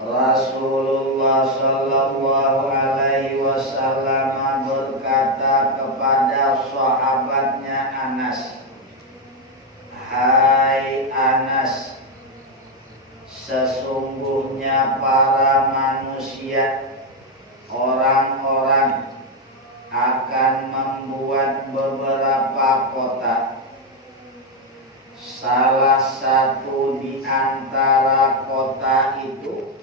Rasulullah Shallallahu Alaihi Wasallam berkata kepada sahabatnya Anas, "Hai Anas, sesungguhnya para manusia, orang-orang akan membuat beberapa kota. Salah satu di antara kota itu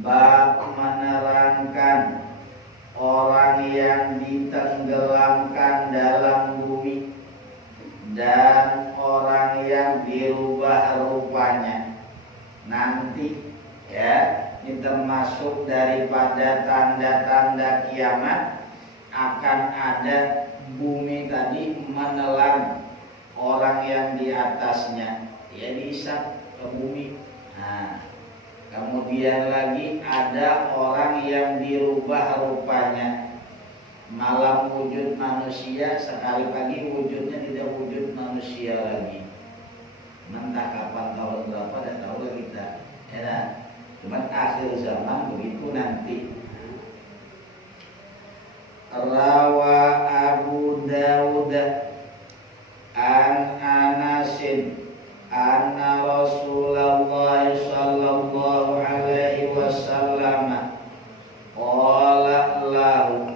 bab menerangkan orang yang ditenggelamkan dalam bumi dan orang yang dirubah rupanya. Nanti ya, ini termasuk daripada tanda-tanda kiamat, akan ada bumi tadi menelan orang yang di atasnya, ya diisap ke bumi. Nah, kemudian lagi ada orang yang dirubah rupanya, malam wujud manusia, sekali pagi wujudnya tidak wujud manusia lagi. Entah kapan, tahun berapa, dan tahu lah kita. Ya, cuman akhir zaman begitu nanti. Rawa Abu Dawud an Anasin anna Rasulullah sallallahu alaihi wasallam qala lahu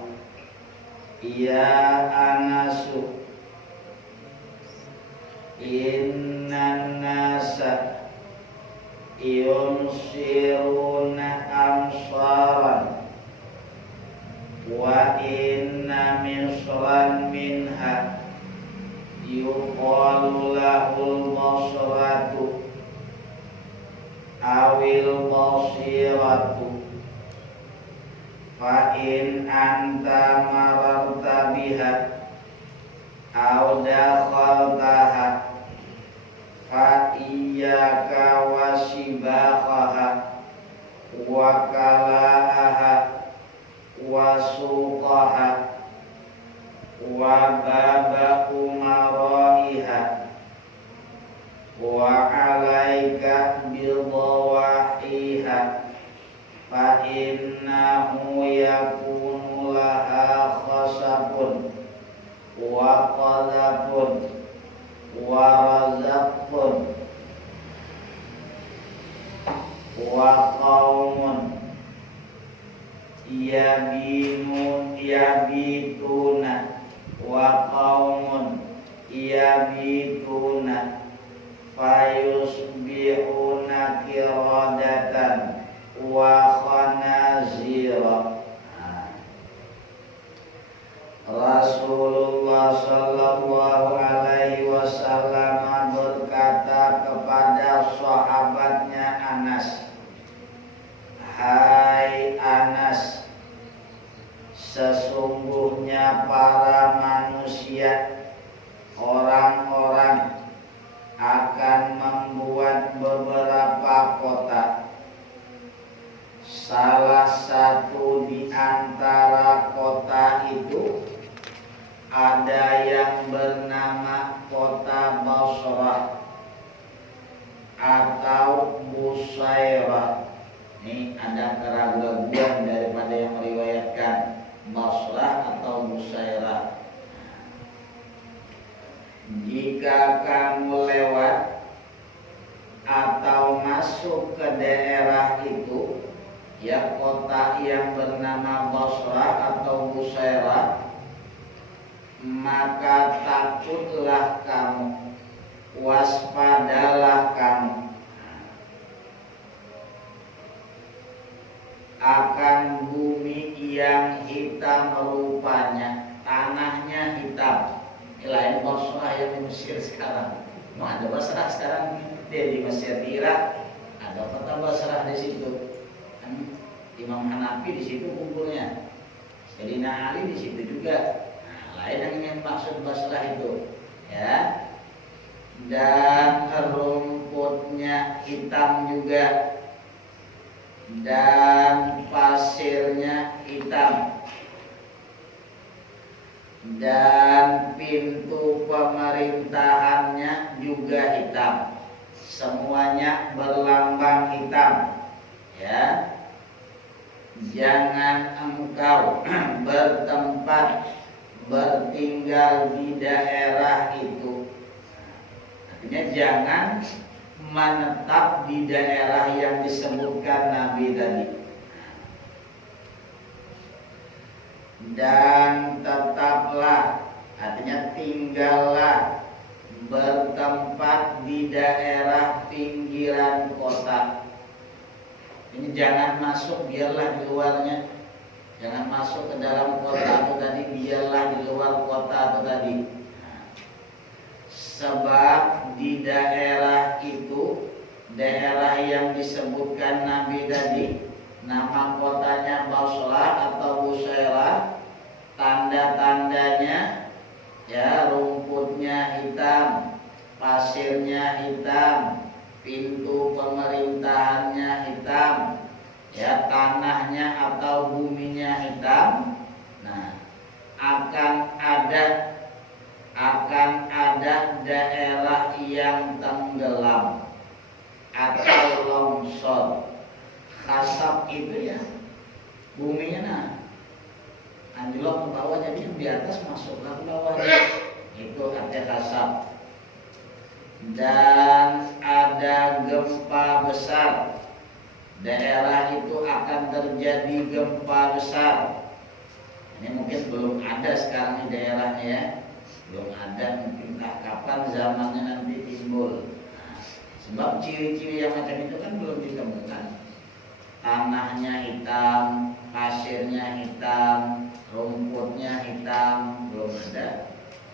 ya Anasu innan nasa yunsiruna amsaran wa inna misran minha yuqalu lahul basratu awil basiratu fa in anta mararta biha aw dakhaltaha fa iyyaka wasibaqaha wa kalaha wa suqaha wa baba umaraiha wa alaika bidawahiha fa innahu yakunu laha khasabun wa qadabun wa razaqun wa qaumun yabituna wa qaumun yabituna fayusbihuna kiradatan wa khanazira. Rasulullah sallallahu alaihi wasallam berkata kepada sahabatnya Anas, "Hai Anas, sesungguhnya para manusia, orang-orang akan membuat beberapa kota. Salah satu di antara kota itu ada yang bernama kota Basrah atau Busairah." Ini ada keraguan daripada yang meriwayatkan Basrah atau Busairah. Jika kamu lewat atau masuk ke daerah itu, ya kota yang bernama Basrah atau Busairah, maka takutlah kamu, waspadalah kamu akan bumi yang hitam rupanya, tanahnya hitam. Lain Basrah yang di Mesir sekarang. Mau ada Basrah sekarang di Mesir, di Irak ada kota Basrah di situ. Imam Hanafi di situ kumpulnya, Sayyidina Ali di situ juga. Nah, lain yang maksud Basrah itu, ya. Dan rumputnya hitam juga, dan pasirnya hitam, dan pintu pemerintahannya juga hitam. Semuanya berlambang hitam, ya, jangan engkau bertinggal di daerah itu. Artinya jangan menetap di daerah yang disebutkan Nabi tadi. Dan tetaplah, artinya tinggallah bertempat di daerah pinggiran kota. Ini jangan masuk, biarlah di luarnya. Jangan masuk ke dalam kota itu tadi, biarlah di luar kota itu tadi. Sebab di daerah itu, daerah yang disebutkan Nabi tadi, nama kotanya Basrah atau Busairah, tanda-tandanya ya, rumputnya hitam, pasirnya hitam, pintu pemerintahannya hitam, ya, tanahnya atau buminya hitam. Nah, akan ada daerah yang tenggelam atau longsor. Khasab itu ya buminya, nah anjlok ke bawah, jadi yang di atas masuklah ke bawah. Itu artinya khasab. Dan ada gempa besar, daerah itu akan terjadi gempa besar. Ini mungkin belum ada sekarang di daerahnya ya, belum ada, mungkin entah kapan zamannya nanti timbul. Nah, sebab ciri-ciri yang macam itu kan belum ditemukan. Tanahnya hitam, pasirnya hitam, rumputnya hitam, belum ada.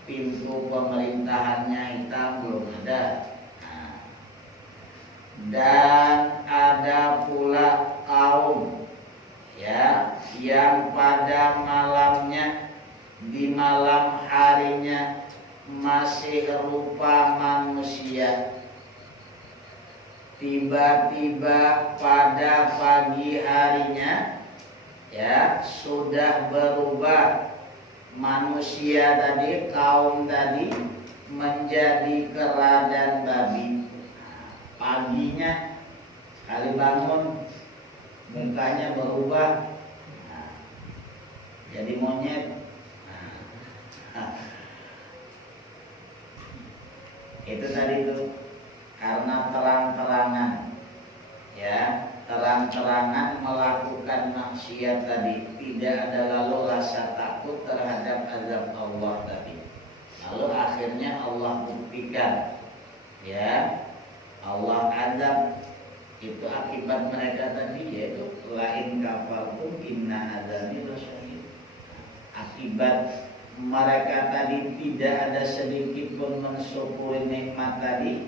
Pintu pemerintahannya hitam, belum ada. Nah, dan ada pula kaum ya yang pada malamnya, di malam harinya masih rupa manusia, tiba-tiba pada pagi harinya ya sudah berubah manusia tadi, kaum tadi menjadi kera dan babi. Paginya kali bangun mukanya berubah, jadi monyet. Itu tadi tuh karena terang-terangan ya, terang-terangan melakukan maksiat tadi, tidak ada lalu rasa takut terhadap azab Allah tadi. Lalu akhirnya Allah buktikan ya, Allah azab itu akibat mereka tadi, yaitu lain kafartum inna azabi lasyadid. Akibat mereka tadi tidak ada sedikit pun mensyukuri nikmat tadi,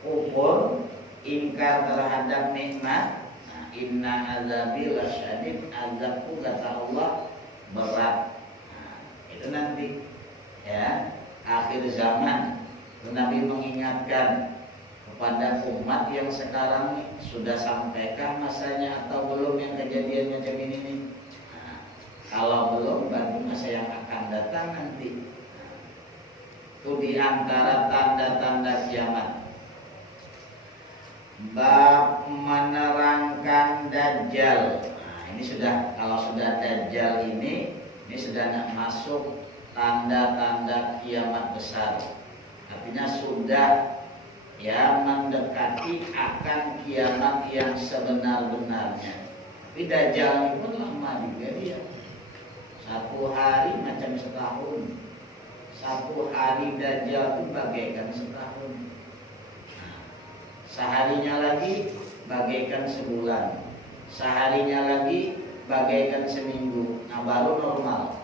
kufur, ingkar terhadap nikmat. Nah, inna azabi lasyadid, azabku kata Allah berat. Nah, itu nanti ya akhir zaman Nabi mengingatkan kepada umat yang sekarang nih, sudah sampaikah masanya atau belum yang kejadian macam ini nih? Nah, kalau belum, berarti masa yang akan datang nanti. Nah, itu diantara tanda-tanda kiamat. Bab menerangkan Dajjal. Nah, ini sudah, kalau sudah Dajjal ini sudah masuk tanda-tanda kiamat besar. Artinya sudah ya mendekati akan kiamat yang sebenar-benarnya. Tapi Dajjal pun lama juga dia. Satu hari macam setahun. Satu hari Dajjal itu bagaikan setahun. Nah, seharinya lagi bagaikan sebulan. Seharinya lagi bagaikan seminggu. Nah, baru normal.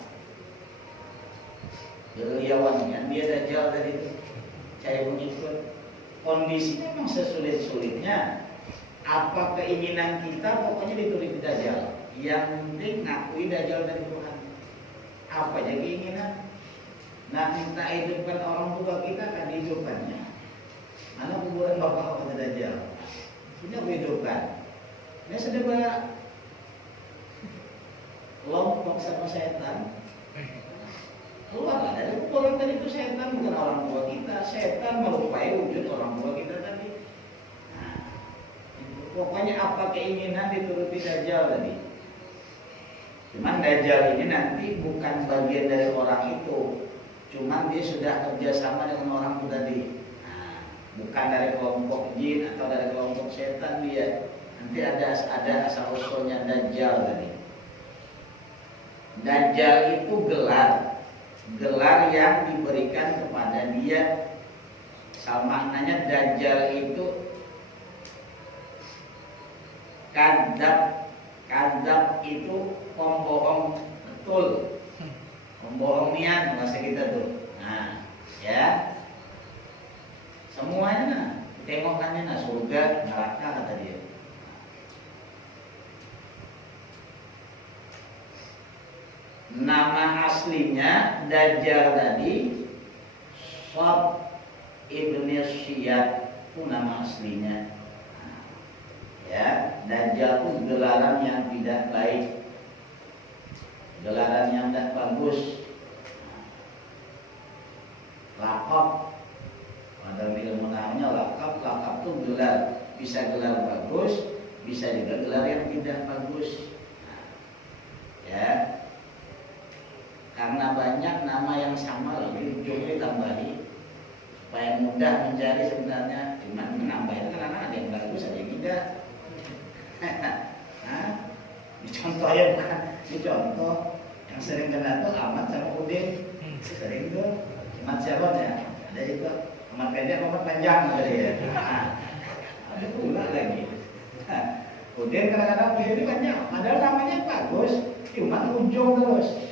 Beliauan kan dia Dajjal tadi itu cari mengikut. Kondisinya memang sesulit-sulitnya. Apa keinginan kita, pokoknya ditulis Dajjal. Yang penting ngakui Dajjal dari Tuhan. Apa aja keinginan? Nah, minta hidupkan orang tua kita, kan hidupkannya. Mana kuburan bapak kata Dajjal? Ini aku hidupkan. Ini sudah banyak lompok sama setan. Keluar dari kuburan tadi itu setan, bukan orang tua kita. Setan merupai wujud orang tua kita tadi. Nah, Pokoknya apa keinginan dituruti Dajjal tadi. Cuman Dajjal ini nanti bukan bagian dari orang itu, cuman dia sudah kerjasama dengan orang itu tadi. Nah, bukan dari kelompok jin atau dari kelompok setan dia. Nanti ada asal usulnya Dajjal tadi. Dajjal itu gelar yang diberikan kepada dia. Maknanya Dajjal itu kadzab itu pembohong betul, pembohong niat bahasa kita tuh. Nah, ya semuanya tengokkannya surga neraka kata dia. Nama aslinya Dajjal tadi Sob Ibnu Syiyad itu nama aslinya. Ya, Dajjal itu gelaran yang tidak baik, gelaran yang tidak bagus. Lakop, dalam ilmu namanya lakop itu gelar, bisa gelar bagus, bisa juga gelar yang tidak bagus. Ya, karena banyak nama yang sama lebih ujungnya tambahi supaya mudah mencari sebenarnya. Cuman menambah itu karena ada yang bagus, ada yang tidak. Nah, ini contoh ya bukan? Ini contoh yang sering kena tuh Ahmad sama Udin. Sering tuh Ahmad siapa ya? Ada itu Ahmad pendek, Ahmad panjang ada ya. Ada pula lagi. Udin kadang-kadang Udin ini banyak, padahal namanya bagus, cuma ujung terus.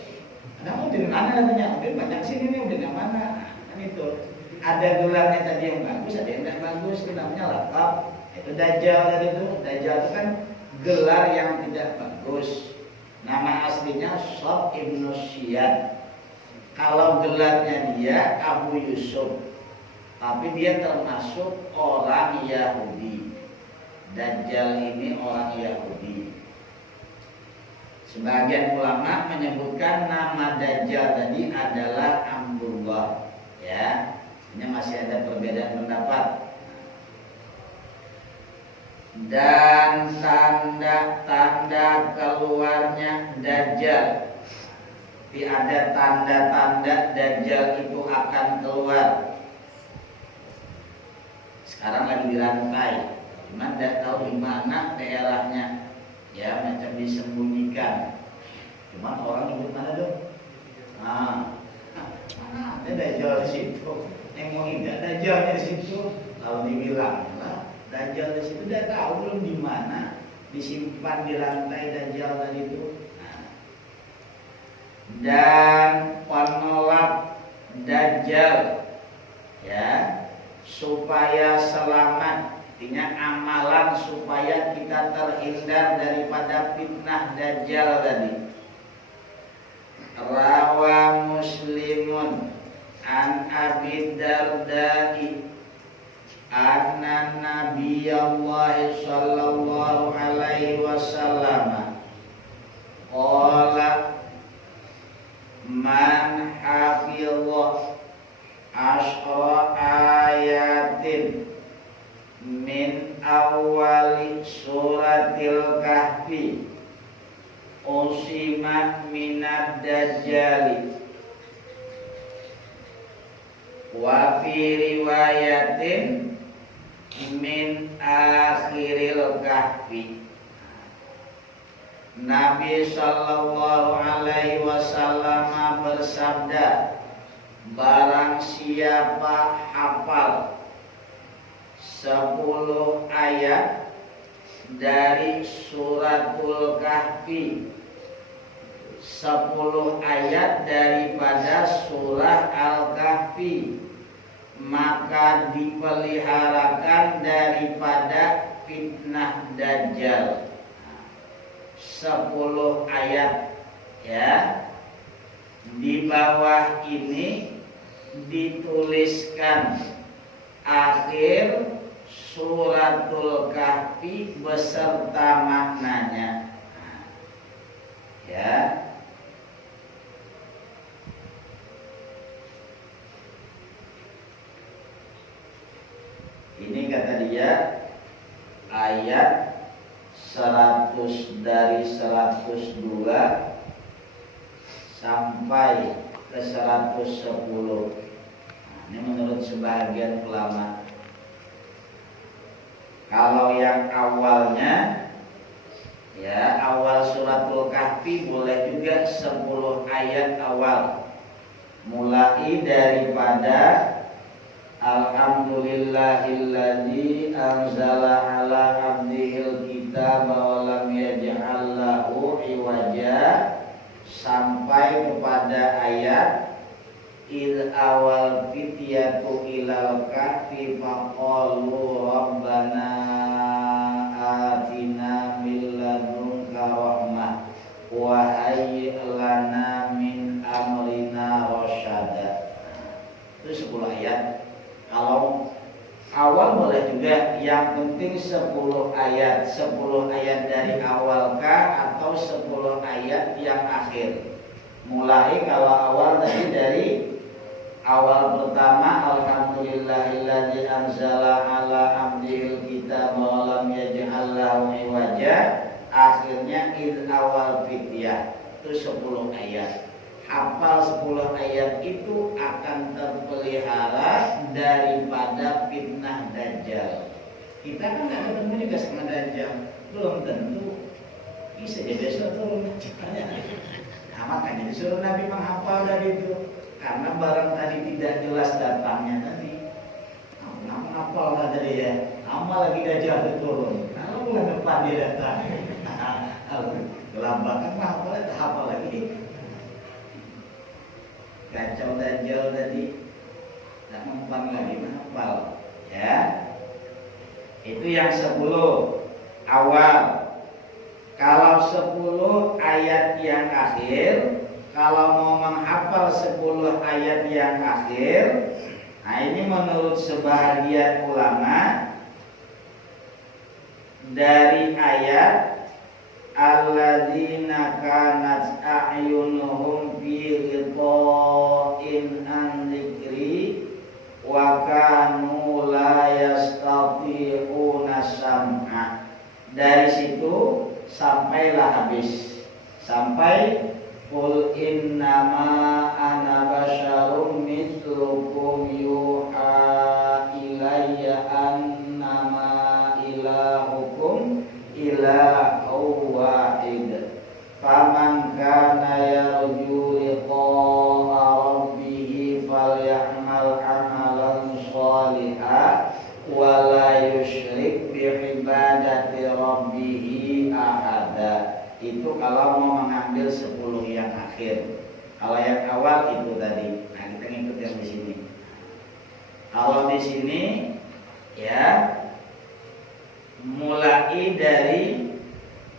Ada Udin mana namanya? Udin banyak sini nih, Udin yang mana? Kan itu. Ada gelarnya tadi yang bagus, ada yang tidak bagus, itu namanya lakab. Itu Dajjal tadi itu. Dajjal itu kan gelar yang tidak bagus. Nama aslinya Sob Ibnu Syiyad. Kalau gelarnya dia Abu Yusuf, tapi dia termasuk orang Yahudi. Dajjal ini orang Yahudi. Sebagian ulama menyebutkan nama Dajjal tadi adalah Abdullah. Ya, ini masih ada perbedaan pendapat. Dan tanda-tanda keluarnya Dajjal. Ada tanda-tanda Dajjal itu akan keluar. Sekarang lagi dirangkai, cuma tidak tahu di mana daerahnya. Ya, macam disembunyikan. Cuma orang nyebut mana tuh? Nah, mana ada Dajjal di situ? Yang mau ingat Dajjalnya di situ. Kalau dibilang lah, Dajjal di situ dia tahu belum di mana disimpan di lantai Dajjal tadi itu. Nah. Dan penolak Dajjal, ya, supaya selamat. Artinya amalan supaya kita terhindar daripada fitnah Dajjal tadi. Rawa Muslimun an Abi Darda'i anna Nabiyullah sallallahu alaihi wasallam qala man hafidha asyra ayatin min awali suratil kahfi usima minad dajjali wa fi riwayatin min akhiril kahfi. Nabi sallallahu alaihi wasallam bersabda, barang siapa hafal 10 ayat dari suratul kahfi, 10 ayat daripada surah Al-Kahfi, maka dipeliharakan daripada fitnah Dajjal. 10 ayat, ya. Di bawah ini dituliskan akhir suratul kahfi beserta maknanya. Ya. Ini kata dia ayat dari 102 sampai ke 110. Nah, ini menurut sebagian ulama. Kalau yang awalnya, ya awal suratul Kahfi boleh juga 10 ayat awal, mulai daripada Alhamdulillahilladzi anzala ala abdihil kitaba wa lam yaj'al lahu iwaja sampai kepada ayat il awal fityatu ilal kahfi faqalu rabbana atina min ladunka rahmah wa hayyi' lana min amrina rasyada. Itu 10 ayat. Kalau awal boleh juga, yang penting 10 ayat. 10 ayat dari awal kah atau 10 ayat yang akhir. Mulai kalau awal tadi dari awal pertama Alhamdulillahilladzi anzala ala abdihil kitaba wa lam yaj'al lahu iwaja, akhirnya il awal fityah. Itu 10 ayat. Hafal 10 ayat itu akan terpelihara daripada fitnah Dajjal. Kita kan nggak ketemu juga sama Dajjal, belum tentu. Bisa jadi besok turun ceritanya. Nah, makanya disuruh Nabi menghafal dari itu. Karena barang tadi tidak jelas datangnya tadi, menghafal tadi ya, lama lagi Dajjal turun. Kalau bulan depan dia datang, kelambakan hafal lagi. Kacau Dajjal tadi, tak mempan lagi menghafal. Ya, itu yang 10 awal. Kalau 10 ayat yang akhir, kalau mau menghafal 10 ayat yang akhir, nah ini menurut sebahagian ulama, dari ayat alladzina kanat a'yunuhum fi ghita'in an dzikri wa kanu la yastati'una sam'a. Dari situ sampailah habis, sampai qul innama ana basyarum mithlukum yuha ilayya annama ilahukum ilahu wahid faman kana yarju liqa'a rabbih falyamal amalan shalihan wa la yusyrik bi ibadati rabbih ahada. Itu kalau mau mengambil 10 yang akhir. Kalau yang awal itu tadi. Nah, kita ngikut yang di sini. Kalau di sini ya mulai dari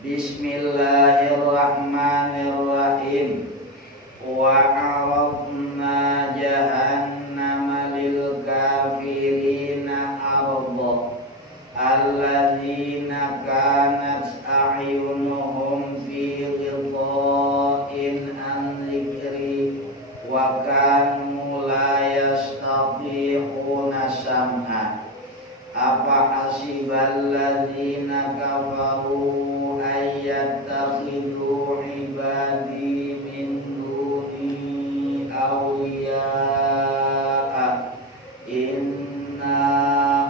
Bismillahirrahmanirrahim. Wa aradna jahannama lil kafirina arda alladzina kanat a'yunuhum fi ghita'in an dzikri wa kanu la yastati'una sam'a. Apa hasiballadzina kafaru ayyattakhidhu ibadi min duni awliya'a inna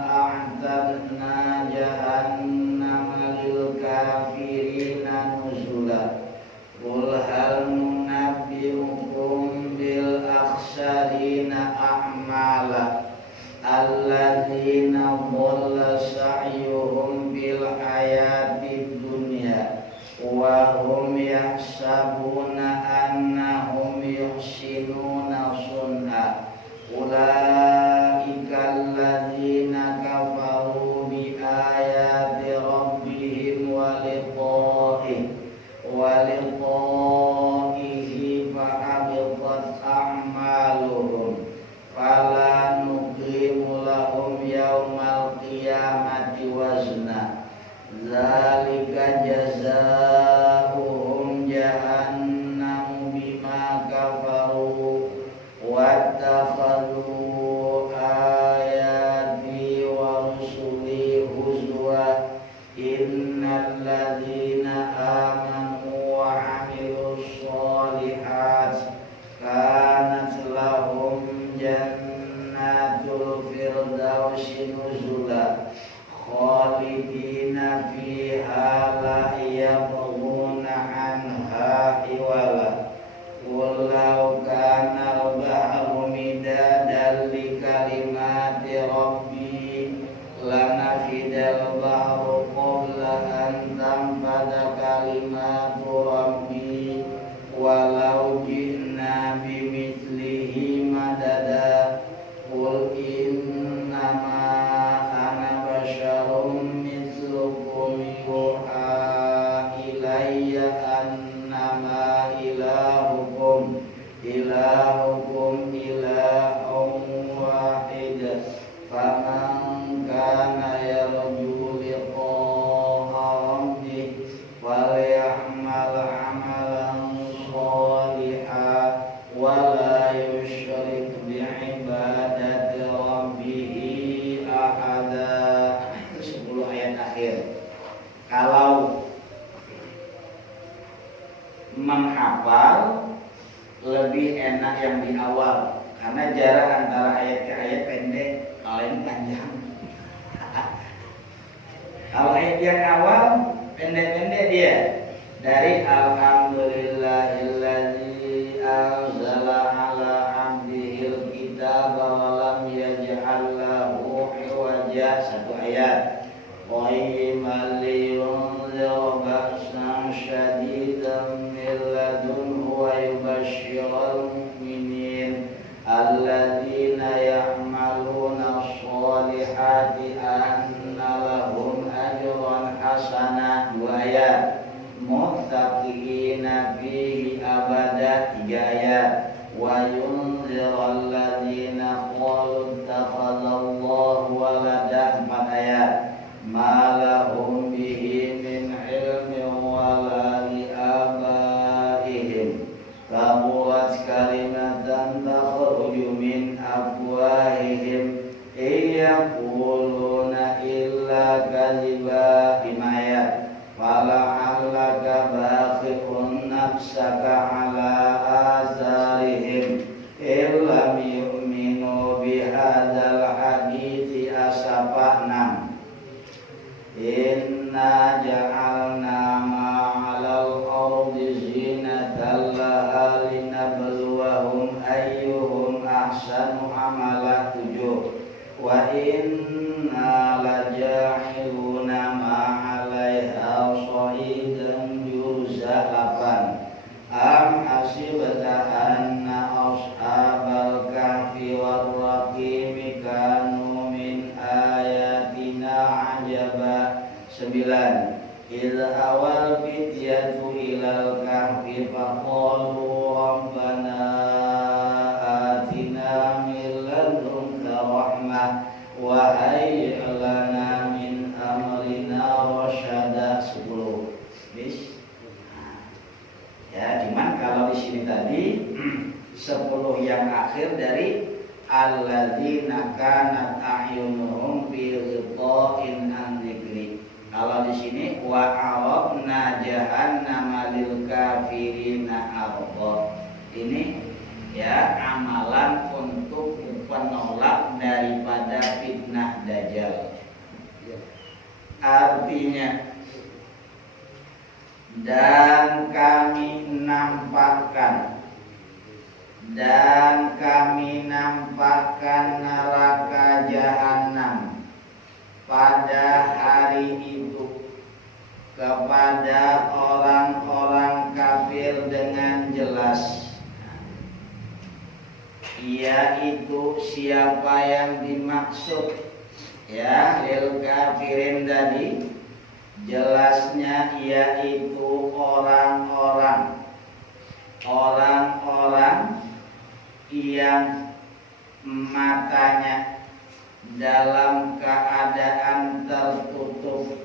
a'tadna jahannama lil kafirina nuzula qul hal nunabbi'ukum bil akhsarina a'mala alladzina dhalla sa'yuhum bil hayatid dunya wa hum yahsabuna annahum yuhsinuna sun'a ulaika alladzina kafaru bi ayati rabbihim wa liqa'ihi fa habitat a'maluhum fala nuqimu lahum yaumal qiyamati wazna zalika jazaohum jahannam bima kafaru wattakhadhu ayati wa rusuli huzwa innal ladzina فليعمل عملا صالحا ولا يشرك بعبادة ربه أحدا. Itu 10 ayat akhir. Kalau menghafal lebih enak yang di awal karena jarak antara ayat ke ayat pendek, kalau ini panjang. Kalau ayat yang awal pendek-pendek dia dari alhamdulillahilladzi anzala ala abdihil kitaba wa lam yaj'al lahu iwaja, 1 ayat. Qayyiman liyunzira ba'san syadidan min ladunhu wa yubashshiral mu'minin alladzina ya'maluna sholihati anna lahum ajran hasana, 2 ayat. Muttaqina fihi abada, 3 ayat. Wa yunzirul ladzina qalu ittakhadallahu walada, 4 ayat. Ma lahum bihi min ilmin wala li abaihim kaburat kalimatan takhruju min afwahihim yaquluna illa kadhiba, 5 ayat. Fala'allaka baqi'un nafsaka ala azarihim illam yu'minu bihadzal hadithi asafa, 6. Inna ja'alna ma'alal ardi zinatan laha linabluwahum ayyuhum ahsanu amala, 7. Wa inna laja'iluna ma'alaiha shahidan juza, 8. Am hasibta anna ashabal kahfi warraqimi kanu min ayatina ajaba, 9. Idza awal fityatu ilal kahfi faqalu rabbana atina min ladunka rahmah wa hayyi' lana min amrina rasyada, 10. Bis. Ya, cuman kalau di sini tadi 10 yang akhir dari alladzina kanat a'yunuhum fi ghita'in an dzikri. Kalau di sini wa arabna jahannama lil kafirina arda. Ini ya amalan untuk penolak daripada fitnah dajjal. Artinya dan kami nampakkan neraka jahanam pada hari itu kepada orang-orang kafir dengan jelas, yaitu siapa yang dimaksud ya lil kafirin tadi, jelasnya yaitu orang-orang yang matanya dalam keadaan tertutup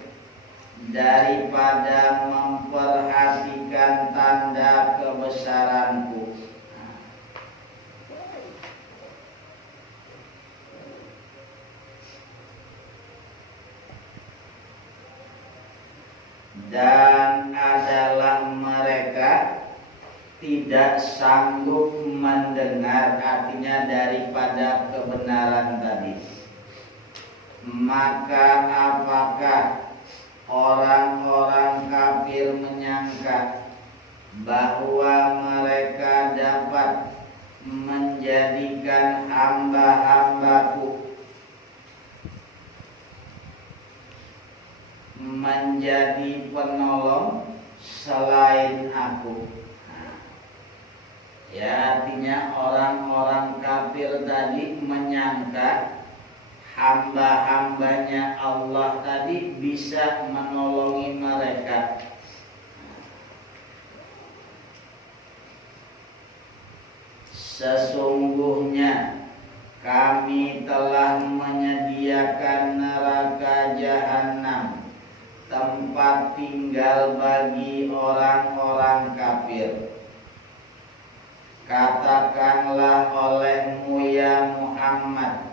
daripada memperhatikan tanda kebesaranku. Dan adalah mereka tidak sanggup mendengar, artinya daripada kebenaran tadi. Maka apakah orang-orang kafir menyangka bahwa mereka dapat menjadikan hamba-hambaku menjadi penolong selain aku? Ya, artinya orang-orang kafir tadi menyangka hamba-hambanya Allah tadi bisa menolongi mereka. Sesungguhnya kami telah menyediakan neraka jahanam, tempat tempat tinggal bagi orang-orang kafir. Katakanlah olehmu ya Muhammad,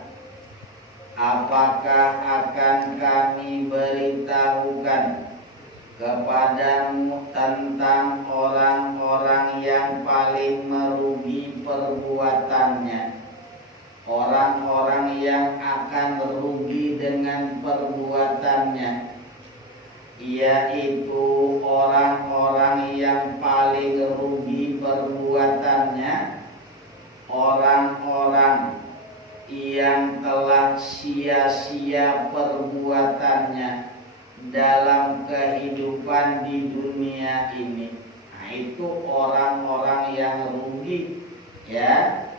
apakah akan kami beritahukan kepadamu tentang orang-orang yang paling merugi perbuatannya, orang-orang yang akan rugi dengan perbuatannya, yaitu orang-orang yang paling rugi perbuatannya, orang-orang yang telah sia-sia perbuatannya dalam kehidupan di dunia ini. Nah, itu orang-orang yang rugi, ya.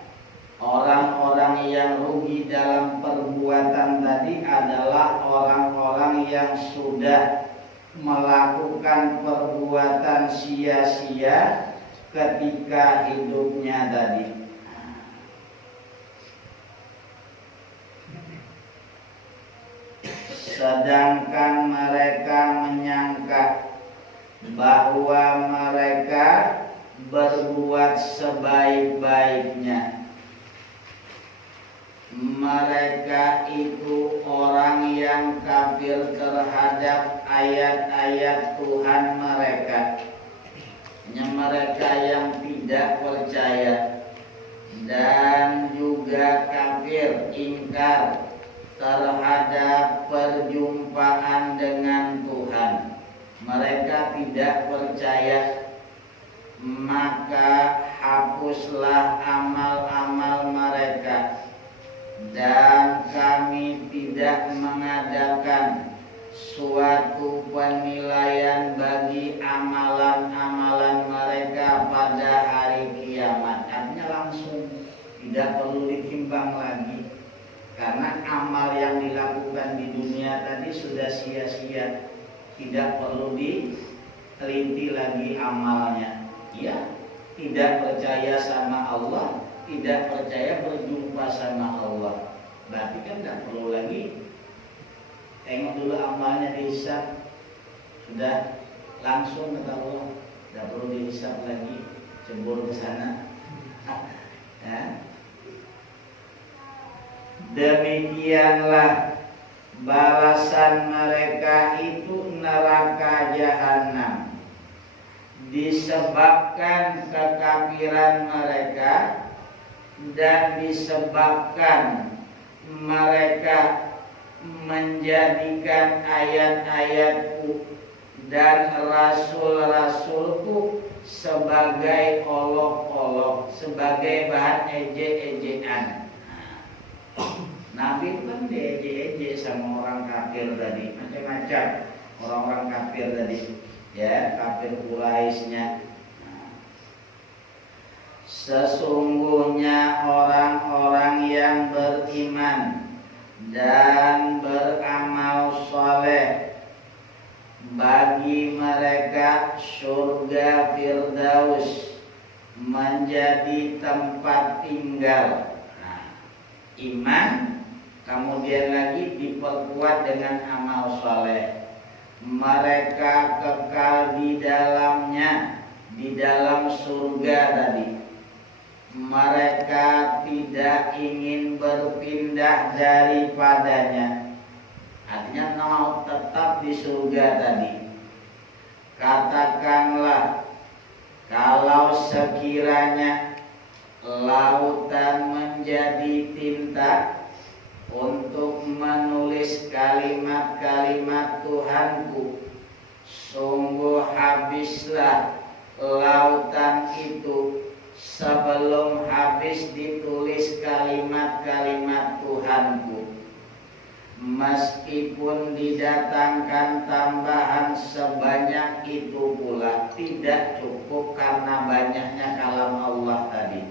Orang-orang yang rugi dalam perbuatan tadi adalah orang-orang yang sudah melakukan perbuatan sia-sia ketika hidupnya tadi. Sedangkan mereka menyangka bahwa mereka berbuat sebaik-baiknya. Mereka itu orang yang kafir terhadap ayat-ayat Tuhan mereka. Mereka yang tidak percaya dan juga kafir, ingkar terhadap perjumpaan dengan Tuhan. Mereka tidak percaya, maka hapuslah amal-amal mereka, dan kami tidak mengadakan suatu penilaian bagi amalan-amalan mereka pada hari kiamat. Artinya langsung tidak perlu ditimbang lagi, karena amal yang dilakukan di dunia tadi sudah sia-sia, tidak perlu diteliti lagi amalnya. Ya, tidak percaya sama Allah, tidak percaya berjumpa sama Allah, berarti kan tidak perlu lagi tengok dulu amalnya dihisab, sudah langsung kata Allah, tidak perlu dihisab lagi, cembur ke sana. Ya. Demikianlah balasan mereka itu neraka jahanam, disebabkan kekafiran mereka dan disebabkan mereka menjadikan ayat-ayatku dan rasul-rasulku sebagai olok-olok, sebagai bahan ejek-ejekan. Nabi itu kan diejek-ejek sama orang kafir tadi, macam-macam orang-orang kafir tadi, ya, kafir Quraisynya. Sesungguhnya orang-orang yang beriman dan beramal soleh, bagi mereka surga Firdaus menjadi tempat tinggal. Nah, iman kemudian lagi diperkuat dengan amal soleh, mereka kekal di dalamnya, di dalam surga tadi. Mereka tidak ingin berpindah daripadanya. Artinya mau tetap di surga tadi. Katakanlah, kalau sekiranya lautan menjadi tinta untuk menulis kalimat-kalimat Tuhanku, sungguh habislah lautan itu sebelum habis ditulis kalimat-kalimat Tuhanku. Meskipun didatangkan tambahan sebanyak itu pula, tidak cukup karena banyaknya kalam Allah tadi.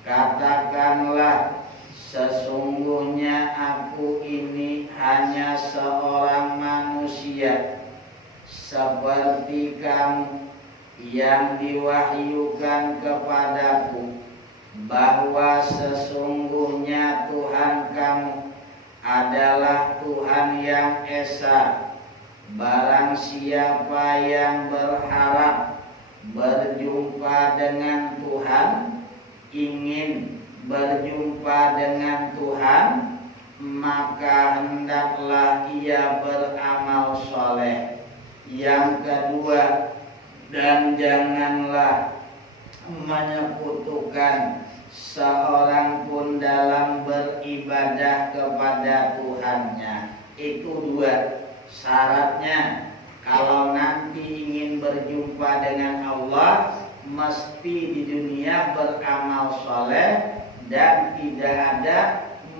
Katakanlah, sesungguhnya aku ini hanya seorang manusia seperti kamu, yang diwahyukan kepadaku bahwa sesungguhnya Tuhan kamu adalah Tuhan yang esa, Barang siapa yang berharap berjumpa dengan Tuhan, ingin berjumpa dengan Tuhan, maka hendaklah ia beramal soleh. Yang kedua, dan janganlah menyekutukan seorang pun dalam beribadah kepada Tuhannya. Itu dua syaratnya. Kalau nanti ingin berjumpa dengan Allah, mesti di dunia beramal soleh dan tidak ada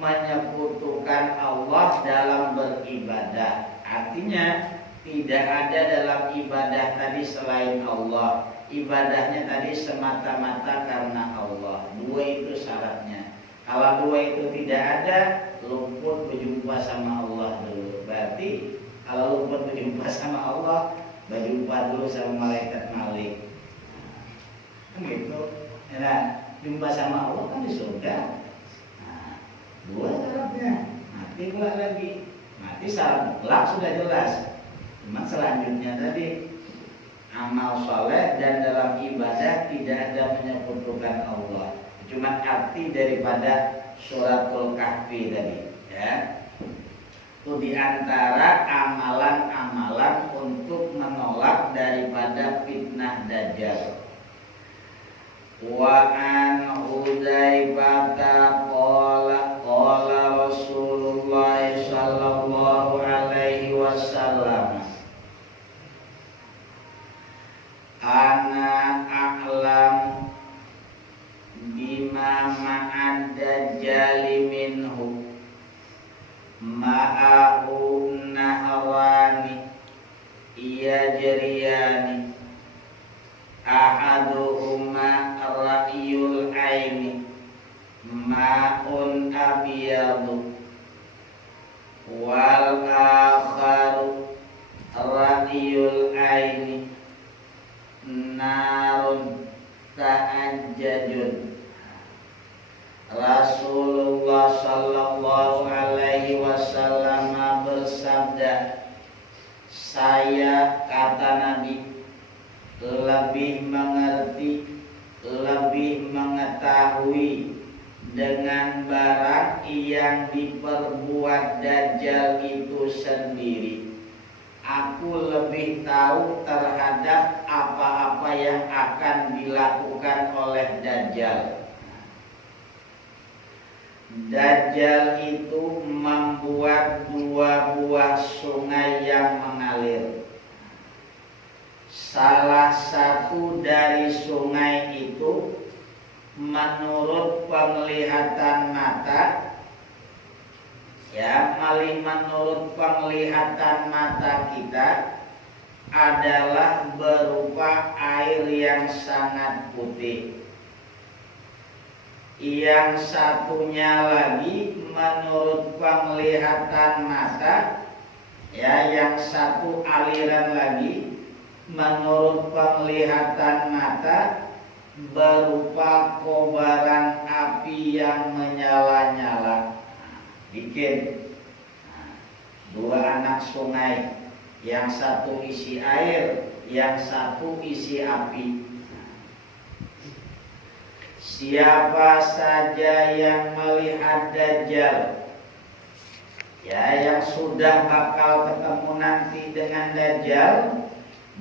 menyekutukan Allah dalam beribadah. Artinya tidak ada dalam ibadah tadi selain Allah. Ibadahnya tadi semata-mata karena Allah. Dua itu syaratnya. Kalau dua itu tidak ada, luput berjumpa sama Allah dulu. Berarti kalau luput berjumpa sama Allah, berjumpa dulu sama malaikat Malik. Kan gitu. Nah, jumpa sama Allah kan di surga. Nah, dua syaratnya. Mati pula lagi. Mati syarat mutlak sudah jelas. Cuma selanjutnya tadi amal soleh dan dalam ibadah tidak ada menyekutukan Allah. Cuma arti daripada suratul kahfi tadi, ya. Itu diantara amalan-amalan untuk menolak daripada fitnah dajjal. Wa an Hudzaifah qala Rasulullah sallallahu alaihi wasallam, ana a'lam bima ma'ad dajjali minhu ma'ahu nahrani yajriyani ahaduhuma ra'yul aini ma'un abyadu wal akharu ra'yul aini narun ta'ajjajun. Rasulullah sallallahu alaihi wasallam bersabda, saya, kata Nabi, lebih mengerti, lebih mengetahui dengan barang yang diperbuat Dajjal itu sendiri. Aku lebih tahu terhadap apa-apa yang akan dilakukan oleh Dajjal. Dajjal itu membuat dua buah sungai yang mengalir. Salah satu dari sungai itu menurut penglihatan mata, ya, menurut penglihatan mata kita adalah berupa air yang sangat putih. Yang satunya lagi menurut penglihatan mata, ya, yang satu aliran lagi menurut penglihatan mata berupa kobaran api yang menyala-nyala. Bikin dua anak sungai, yang satu isi air, yang satu isi api. Siapa saja yang melihat Dajjal, ya, yang sudah bakal ketemu nanti dengan Dajjal,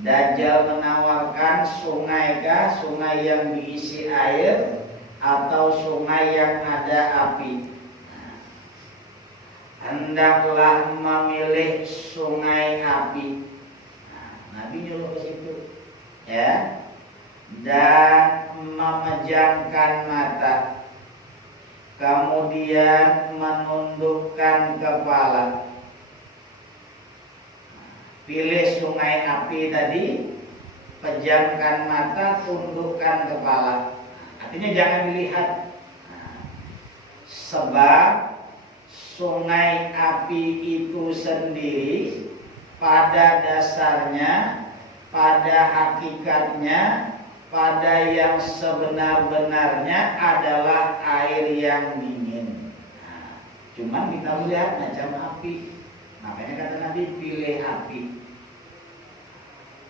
Dajjal menawarkan sungai kah, sungai yang diisi air, atau sungai yang ada api. Hendaklah memilih sungai api. Nabi nyuruh ke situ, ya, dan memejamkan mata, kemudian menundukkan kepala. Pilih sungai api tadi, pejamkan mata, tundukkan kepala. Artinya jangan dilihat. Sebab sungai api itu sendiri pada dasarnya, pada hakikatnya, pada yang sebenar-benarnya adalah air yang dingin. Cuman kita melihat macam api. Makanya kata Nabi, pilih api.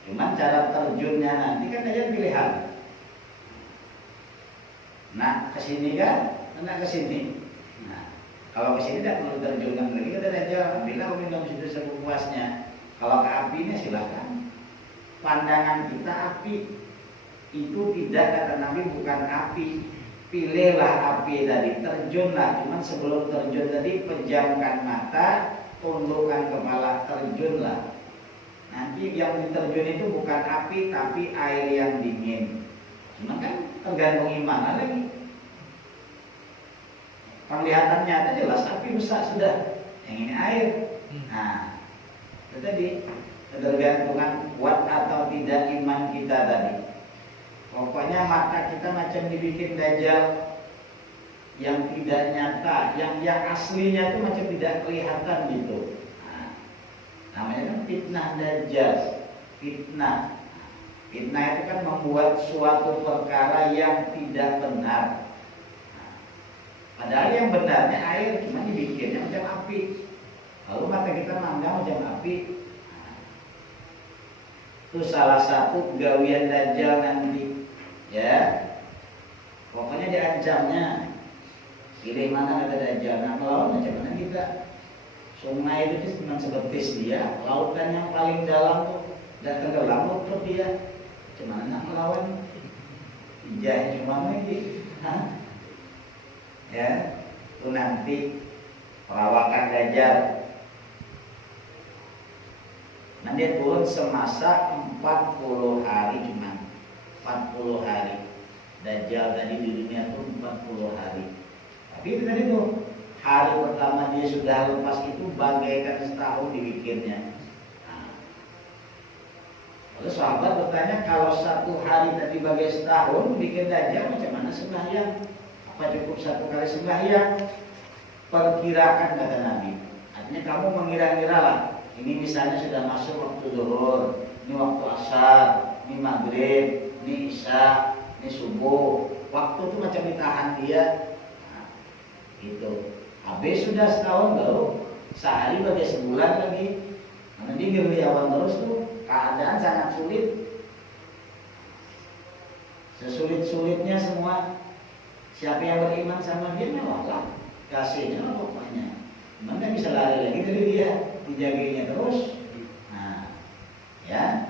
Cuman cara terjunnya nanti kan Dajjal pilihan. Nah kesini kan, nah kesini. Nah kalau kesini tidak perlu terjunkan lagi kata Dajjal. Bila minum situ sepuasnya. Kalau ke apinya silahkan. Pandangan kita api itu tidak, kata Nabi, bukan api. Pilihlah api tadi, terjunlah. Cuman sebelum terjun tadi pejamkan mata, tundukkan kepala, terjunlah. Nanti yang diterjun itu bukan api tapi air yang dingin. Cuma kan tergantung iman lagi. Penglihatan nyata jelas api besar sudah, yang ini air. Nah, itu tadi ketergantungan kuat atau tidak iman kita tadi. Pokoknya mata kita macam dibikin Dajjal yang tidak nyata, yang aslinya itu macam tidak kelihatan gitu. Nah, namanya kan fitnah Dajjal. Fitnah itu kan membuat suatu perkara yang tidak benar. Padahal yang benarnya air, cuma dibikinnya macam api. Lalu mata kita mandang macam api. Itu salah satu gawian Dajjal nanti, ya. Pokoknya diancamnya. Pilih mana kata Dajjal. Nah melawan macam mana kita? Sungai itu cuma sebetis dia. Lautan yang paling dalam tuh dan tenggelam tuh dia. Macam mana nak melawan? Ijahnya cuma lagi. Ya, itu nanti perawakan Dajjal. Nanti turun semasa 40 hari cuma 40 hari. Dajjal tadi di dunia itu 40 hari. Tapi itu tadi tuh hari pertama dia sudah lepas itu bagaikan setahun dibikinnya. Nah, lalu sahabat bertanya, kalau satu hari tadi bagai setahun bikin Dajjal macam mana sembahyang? Apa cukup satu kali sembahyang? Perkirakan kata Nabi. Artinya kamu mengira-ngira lah. Ini misalnya sudah masuk waktu zuhur, ini waktu asar, ini maghrib, ini isya, ini subuh. Waktu itu macam ditahan dia. Nah, gitu. Habis sudah setahun baru sehari bagai sebulan lagi. Karena dia gerilyawan terus tuh, keadaan sangat sulit. Sesulit-sulitnya semua. Siapa yang beriman sama dia mewahlah, kasihnya lah pokoknya. Mana bisa lari lagi dari dia, dijagainya terus. Nah, ya.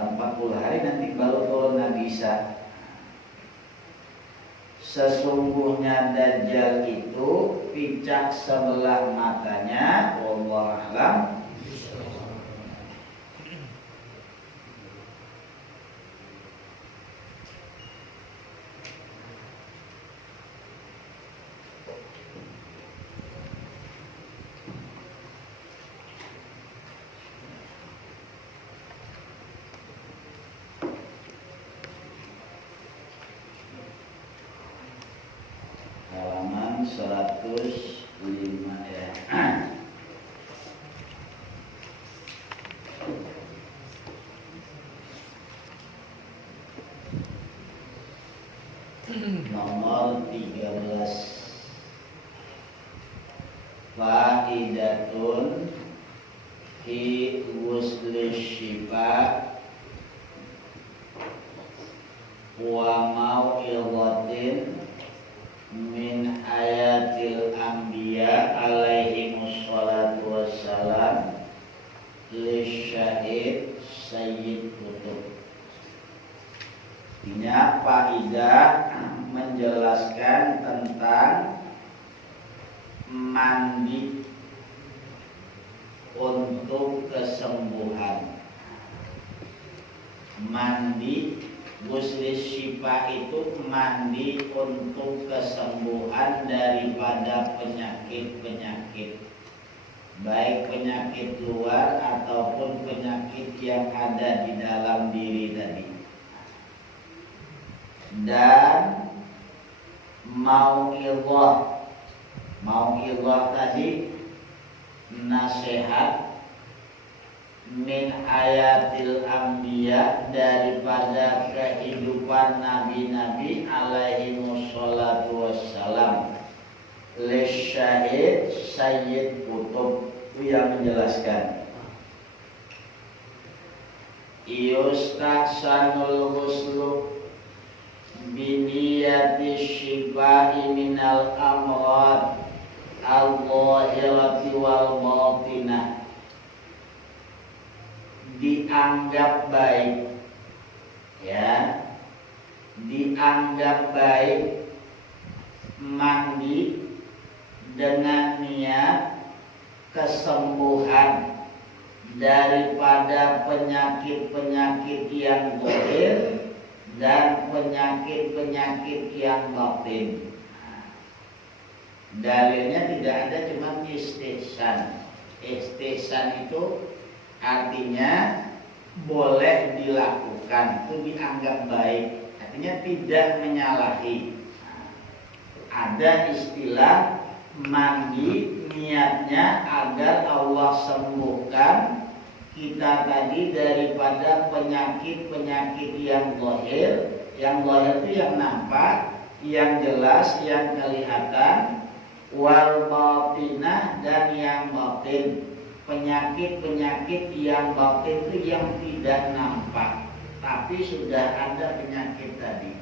40 hari nanti baru turun Nabi Isa. Sesungguhnya Dajjal itu picak sebelah matanya, wallahu a'lam. Halaman 105 ya. Nomor 13. Faidatun fi ghusli syifa wa mau'izatin min ayatil anbiya alaihimus salatu wassalam lisyahid sayyid kutub. Artinya faidah menjelaskan tentang mandi untuk kesembuhan. Mandi ghusli syifa itu mandi untuk kesembuhan daripada penyakit-penyakit, baik penyakit luar ataupun penyakit yang ada di dalam diri tadi. Dan mau'izah tadi nasihat min ayatil anbiya daripada kehidupan nabi-nabi alaihimus salatu wassalam lisyahid sayyid kutub Itu yang menjelaskan. Yustahsanul ghuslu biniyati syifa'i minal amrad al-zahirati wal batinah. Dianggap baik, ya, dianggap baik mandi dengan niat kesembuhan daripada penyakit-penyakit yang zahir dan penyakit-penyakit yang batin. Dalilnya tidak ada, cuma istihsan. Istihsan itu artinya boleh dilakukan, itu dianggap baik, artinya tidak menyalahi. Ada istilah mandi niatnya agar Allah sembuhkan kita tadi daripada penyakit-penyakit yang zahir. Yang zahir itu yang nampak, yang jelas, yang kelihatan, wal batinah, dan yang batin. Penyakit-penyakit yang batin itu yang tidak nampak, tapi sudah ada penyakit tadi.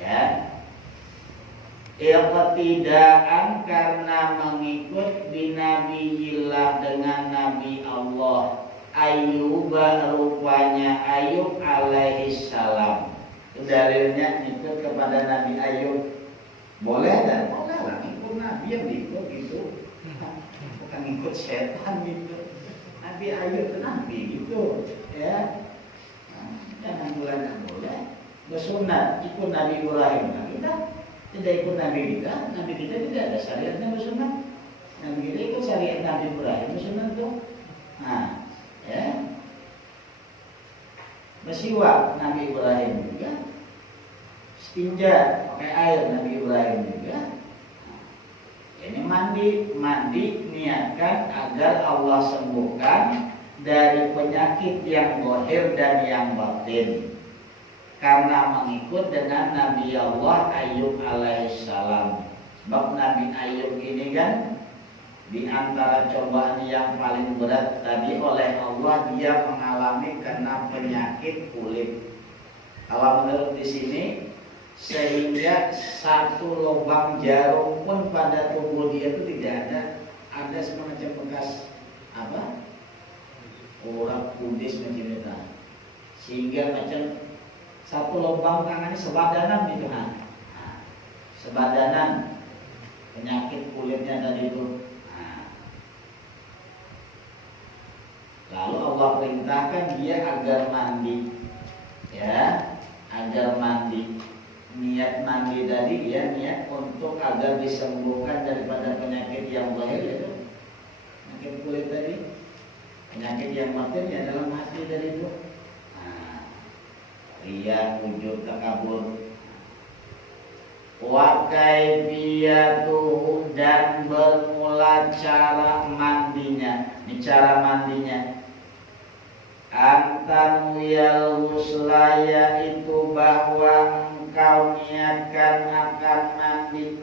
Ya, iqtidaan karena mengikut binabiyillah dengan Nabi Allah Ayyub, rupanya Ayub alaihi salam. Dalilnya ikut kepada Nabi Ayub. Boleh dan boleh lah, ikut Nabi yang diikut gitu. Bukan ikut setan gitu. Nabi Ayub itu Nabi gitu, ya. Jangan bulan boleh. Bersunat ikut Nabi Ibrahim. Nah, kita tidak ikut Nabi kita. Nabi kita tidak ada syariatnya bersunat. Nabi kita ikut syariat Nabi Ibrahim bersunat tuh. Nah, ya. Bersiwak Nabi Ibrahim juga. Istinja pakai air Nabi Ibrahim juga. Ini mandi niatkan agar Allah sembuhkan dari penyakit yang zahir dan yang batin, karena mengikut dengan Nabi Allah Ayub alaihissalam. Sebab Nabi Ayub ini kan di antara cobaan yang paling berat tadi oleh Allah, dia mengalami kena penyakit kulit. Kalau menurut di sini, sehingga satu lubang jarum pun pada tubuh dia itu tidak ada semacam bekas apa, urat kudis macam itu, sehingga macam satu lubang tangannya sebadanan gitu, sebadanan penyakit kulitnya tadi itu. Lalu Allah perintahkan dia agar mandi, ya, agar mandi. Niat mandi tadi ya niat untuk agar disembuhkan daripada penyakit yang zahir, itu penyakit kulit tadi. Penyakit yang batin ya dalam hati tadi itu. Riya, ujub, takabur. Wa kaifiyatuhu, dan bermula cara mandinya. Ini cara mandinya. Antan wiyal huslaya, itu bahwa engkau niatkan akan mandi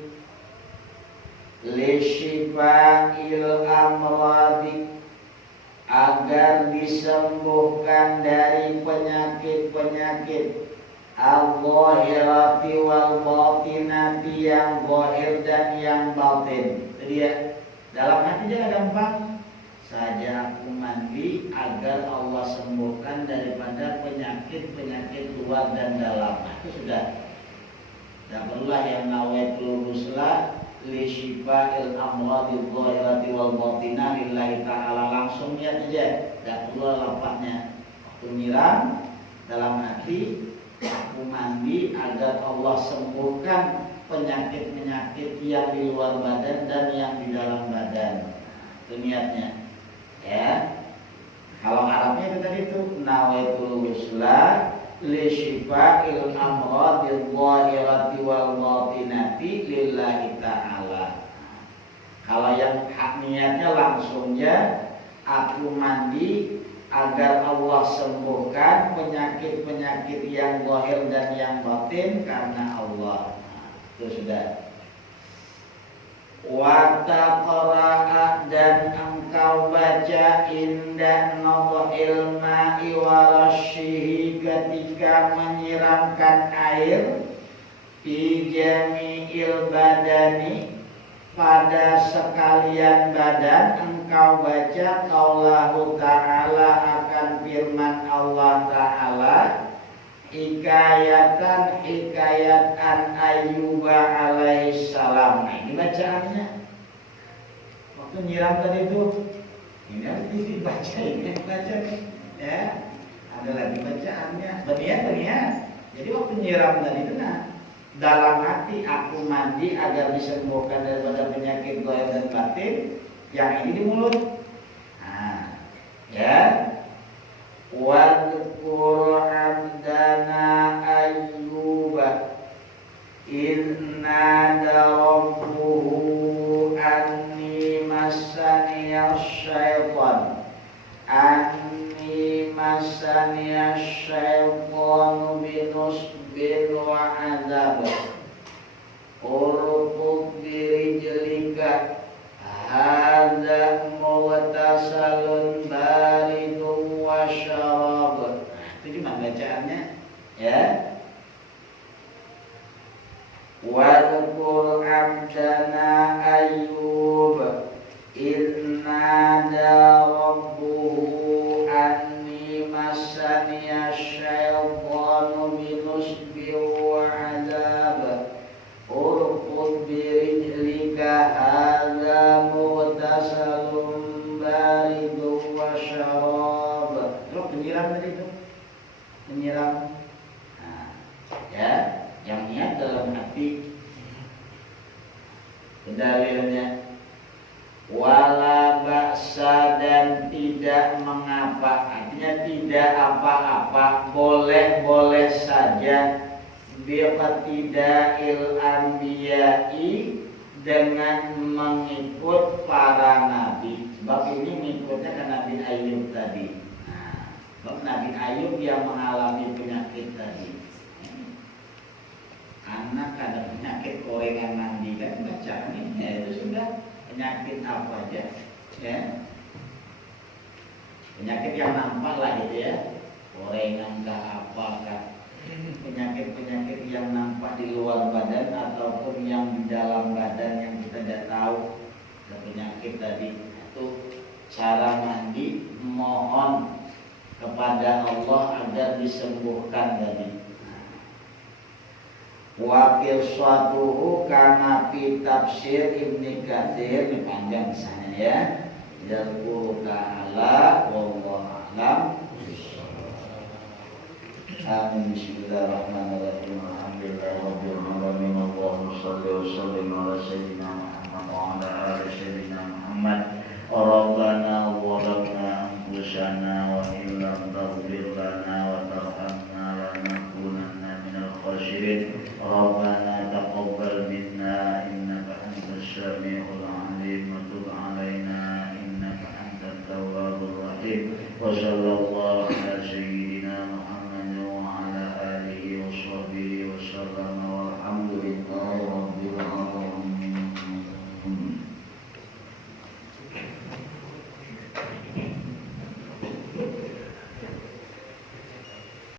li syifa'il amradi, agar disembuhkan dari penyakit-penyakit al-zahirati wal batinati, yang zahir dan yang batin. Jadi ya, dalam hati jangan gampang saja aku mandi agar Allah sembuhkan daripada penyakit-penyakit luar dan dalam. Itu sudah. Dan perlulah yang nawaitul husla li syifa'il amradil zahirati wal batinah lillahi ta'ala, langsung niat aja. Tidak perlu lafaznya. Waktu nyiram dalam hati, aku mandi agar Allah sembuhkan penyakit-penyakit yang di luar badan dan yang di dalam badan. Itu niatnya. Ya, kalau Arabnya itu tadi itu nawaitul husla li syifa'il amradil zahirati wal batinati lillahi ta'ala. Kalau yang hak niatnya langsungnya, aku mandi agar Allah sembuhkan penyakit-penyakit yang zahir dan yang batin karena Allah. Itu sudah. wa taqra'a dan engkau baca inda nadhil ma'i wa rasyihi ketika menyiramkan air fi jami'il badani pada sekalian badan engkau baca qaulahu ta'ala akan firman Allah Ta'ala hikayatan hikayat an Ayyub alaihissalam. Nah ini bacaannya waktu nyiram tadi itu ini harus dibaca ini baca ya ada lagi bacaannya benian. Jadi waktu nyiram tadi itu dalam hati aku mandi agar disembuhkan daripada penyakit goib dan batin. Yang ini di mulut. Nah, ya. Wadhkur abdana Ayyub inna rabbuhu anni massaniyas syaitan binusbin wa azab urqub birijlika hadza mughtasalun baridun wa syarab. Itu cuma bacaannya ya. Wadhkur abdana Ayyub inna rabbuhu anni massaniyas syaitanu binusbin wa azab urqud birijlika hadza mughtasalun baridun wa syarab. Itu penyiram tadi itu penyiram. Nah, ya yang niat dalam hati. Dalilnya wala ba'sa dan tidak mengapa, artinya tidak apa-apa, boleh-boleh saja biqtida'il anbiya'i dengan mengikut para nabi. Sebab ini mengikutnya ke Nabi Ayub tadi. Nah, sebab Nabi Ayub yang mengalami penyakit tadi. Anak ada penyakit korengan mandi kan bacaan ini ya itu sudah penyakit apa aja ya, penyakit yang nampak lah gitu ya, korengan kah apakah, penyakit-penyakit yang nampak di luar badan ataupun yang di dalam badan yang kita tidak tahu. Penyakit tadi itu cara mandi mohon kepada Allah agar disembuhkan tadi. Wakil suatuhu karena fi tafsir Ibnu Katsir, ini panjang misalnya ya. Yaqulu ta'ala wallahu a'lam. Amin. Bismillahirrahmanirrahim. Alhamdulillahirabbil alamin. Allahumma shalli wa sallim ala sayyidina Muhammad wa ala ali sayyidina Muhammad. Rabbana zalamna anfusana wa illam taghfir lana wa tarhamna lanakunanna minal khasirin. Rabbana taqabbal minna innaka antas samiul alim wa tub alaina innaka antat tawwabur rahim. Wa sallallahu ala sayyidina Muhammad wa ala alihi wa sahbihi wa sallam.